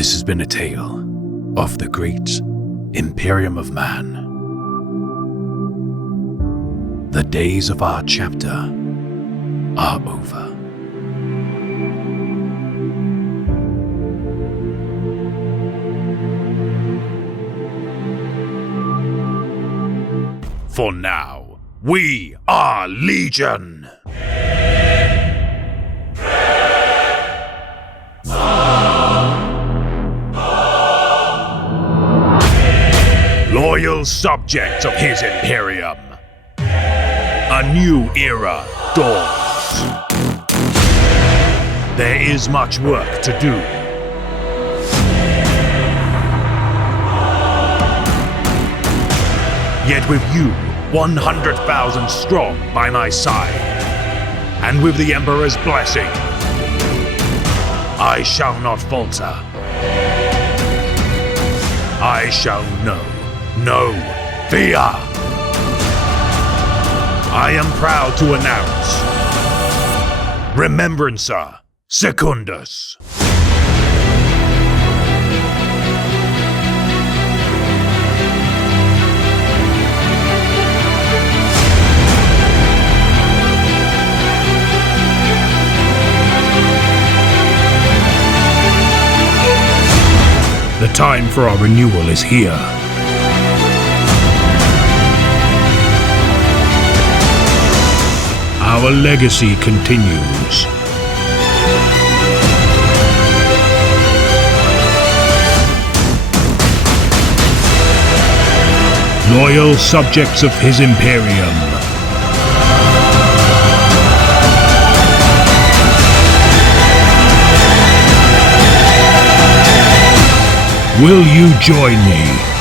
This has been a tale of the great Imperium of Man. The days of our chapter are over. For now, we are Legion! Loyal subjects of his Imperium. A new era dawns. There is much work to do. Yet with you, 100,000 strong by my side, and with the Emperor's blessing, I shall not falter. I shall know no fear. I am proud to announce Remembrancer Secundus. The time for our renewal is here. Our legacy continues. Loyal subjects of his Imperium. Will you join me?